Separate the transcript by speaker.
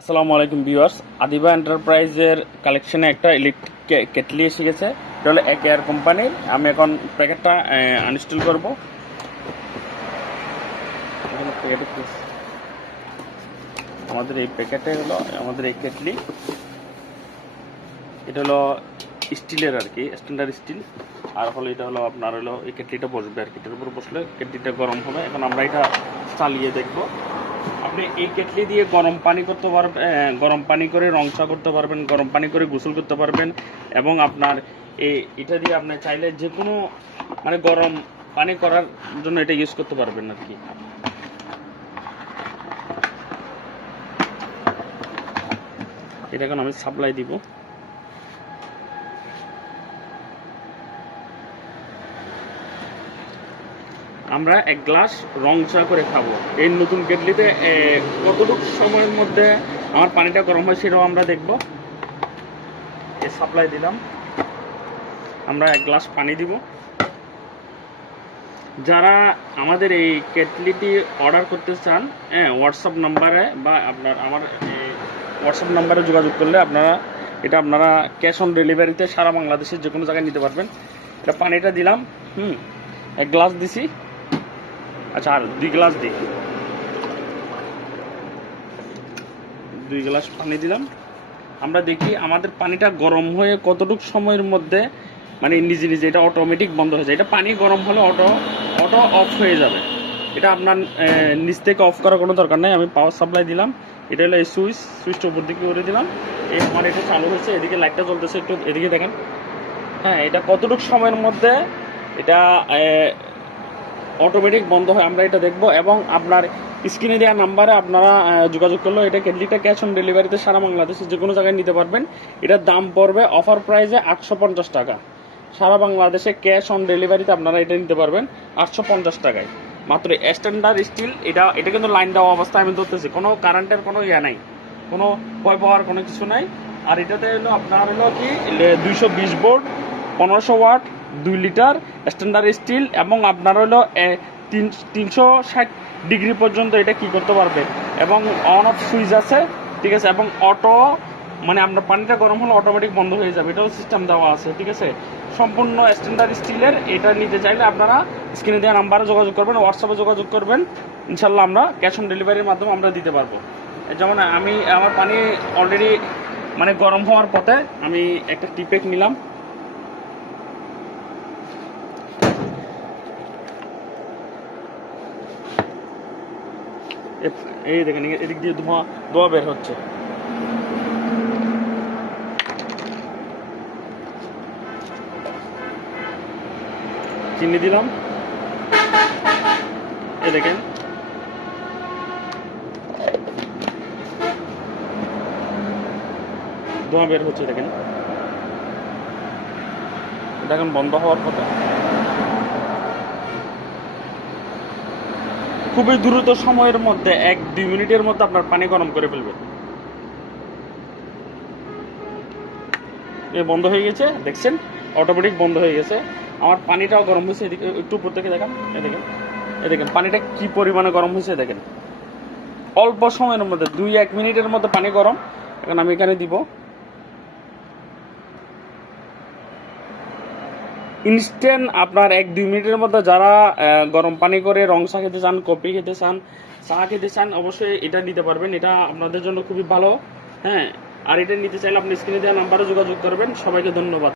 Speaker 1: আসসালামু আলাইকুম ভিউয়ার্স। আদিবা এন্টারপ্রাইজের কালেকশনে একটা ইলেকট্রিক কেটলি এসে গেছে। এটা হলো এক এয়ার কোম্পানির আমি এখন প্যাকেটটা আনস্টল করব। আমাদের এই প্যাকেটে হলো, আমাদের এই কেটলি। এটা হলো স্টিলের আর কি স্ট্যান্ডার্ড স্টিল আর হলো এটা হলো আপনার হলো এই কেটলিটা বসবে আর কি। এটার উপর বসলে কেটলিটা গরম হবে। এখন আমরা এটা চালিয়ে দেখব। আপনি এই কেটলি দিয়ে গরম পানি করতে পারবেন গরম পানি করে রং চা করতে পারবেন, গরম পানি করে গোসল করতে পারবেন এবং আপনার এই এটা দিয়ে আপনি চাইলে যে কোনো মানে গরম পানি করার জন্য এটা ইউজ করতে পারবেন আর কি। এটা এখন আমি সাপ্লাই দিব। আমরা এক গ্লাস রং চা করে খাব। এই নতুন কেটলিতে কতটুকু সময়ের মধ্যে আমার পানিটা গরম হয় সেটাও আমরা দেখব। এ সাপ্লাই দিলাম। আমরা এক গ্লাস পানি দিব। যারা আমাদের এই কেটলিটি অর্ডার করতে চান হ্যাঁ হোয়াটসঅ্যাপ নাম্বারে বা আপনার আমার হোয়াটসঅ্যাপ নাম্বারে যোগাযোগ করলে আপনারা, এটা আপনারা ক্যাশ অন ডেলিভারিতে সারা বাংলাদেশের যে কোনো জায়গায় নিতে পারবেন। এটা পানিটা দিলাম, হুম, এক গ্লাস দিছি। আচ্ছা আর দুই গ্লাস দিই দুই গ্লাস পানি দিলাম। আমরা দেখি আমাদের পানিটা গরম হয়ে কতটুকু সময়ের মধ্যে মানে নিজে নিজে এটা অটোমেটিক বন্ধ হয়ে যায়। এটা পানি গরম হলে অটো অটো অফ হয়ে যাবে। এটা আপনার নিচ থেকে অফ করার কোনো দরকার নেই। আমি পাওয়ার সাপ্লাই দিলাম। এটা হলো এই সুইচ, সুইচটা উপর দিকে করে দিলাম। এই আমার এটা চালু হয়েছে, এদিকে লাইটটা জ্বলতেছে। একটু এদিকে দেখেন। হ্যাঁ এটা কতটুকু সময়ের মধ্যে এটা অটোমেটিক বন্ধ হয়, আমরা এটা দেখব এবং আপনার স্ক্রিনে দেওয়া নাম্বারে আপনারা যোগাযোগ করলে এটা কেটলিটা ক্যাশ অন ডেলিভারিতে সারা বাংলাদেশে যে কোনো জায়গায় নিতে পারবেন। এটার দাম পড়বে অফার প্রাইসে আটশো পঞ্চাশ টাকা। সারা বাংলাদেশে ক্যাশ অন ডেলিভারিতে আপনারা এটা নিতে পারবেন আটশো পঞ্চাশ টাকায়। মাত্র স্ট্যান্ডার্ড স্টিল এটা এটা কিন্তু লাইন দেওয়া অবস্থায় আমি ধরতেছি, কোনো কারেন্টের কোনো ইয়া নাই, কোনো ভয় পাওয়ার কোনো কিছু নাই। আর এটাতে হলো আপনার হলো কি দুইশো বিশ বোর্ড, পনেরোশো ওয়াট দুই লিটার স্ট্যান্ডার্ড স্টিল এবং আপনার হলো তিন, তিনশো ষাট ডিগ্রি পর্যন্ত এটা কি করতে পারবে। এবং অন অফ সুইচ আছে, ঠিক আছে? এবং অটো মানে আপনার পানিটা গরম হলে অটোমেটিক বন্ধ হয়ে যাবে। এটাও সিস্টেম দেওয়া আছে, ঠিক আছে? সম্পূর্ণ স্ট্যান্ডার্ড স্টিলের এটা নিতে চাইলে আপনারা স্ক্রিনে দেওয়া নাম্বারে যোগাযোগ করবেন হোয়াটসঅ্যাপে যোগাযোগ করবেন। ইনশাল্লাহ আমরা ক্যাশ অন ডেলিভারির মাধ্যমে আমরা দিতে পারব। যেমন আমি, আমার পানি অলরেডি মানে গরম হওয়ার পথে আমি একটা টিপেক নিলাম। এই দেখেন, এদিক দিয়ে ধোঁয়া ধোঁয়া বের হচ্ছে। চিনি দিলাম। এ দেখেন। ধোঁয়া বের হচ্ছে, দেখেন। এটা এখন বন্ধ হওয়ার কথা। খুবই দ্রুত সময়ের মধ্যে এক দুই মিনিটের মধ্যে আপনার পানি গরম করে ফেলবে। এ বন্ধ হয়ে গেছে, দেখছেন? অটোমেটিক বন্ধ হয়ে গেছে। আমার পানিটাও গরম হয়েছে, এদিকে একটু উপর থেকে দেখান। এ দেখেন এ দেখেন, পানিটা কি পরিমাণে গরম হয়েছে, দেখেন। অল্প সময়ের মধ্যে, দুই এক মিনিটের মধ্যে পানি গরম। এখন আমি এখানে দিব। ইনস্ট্যান্ট আপনার এক, দুই মিনিটের মধ্যে যারা গরম পানি করে রং চা খেতে চান, কফি খেতে চান, চা খেতে চান, অবশ্যই এটা নিতে পারবেন। এটা আপনাদের জন্য খুবই ভালো। হ্যাঁ আর এটা নিতে চাইলে আপনি স্ক্রিনে দেওয়া নাম্বারে যোগাযোগ করবেন। সবাইকে ধন্যবাদ।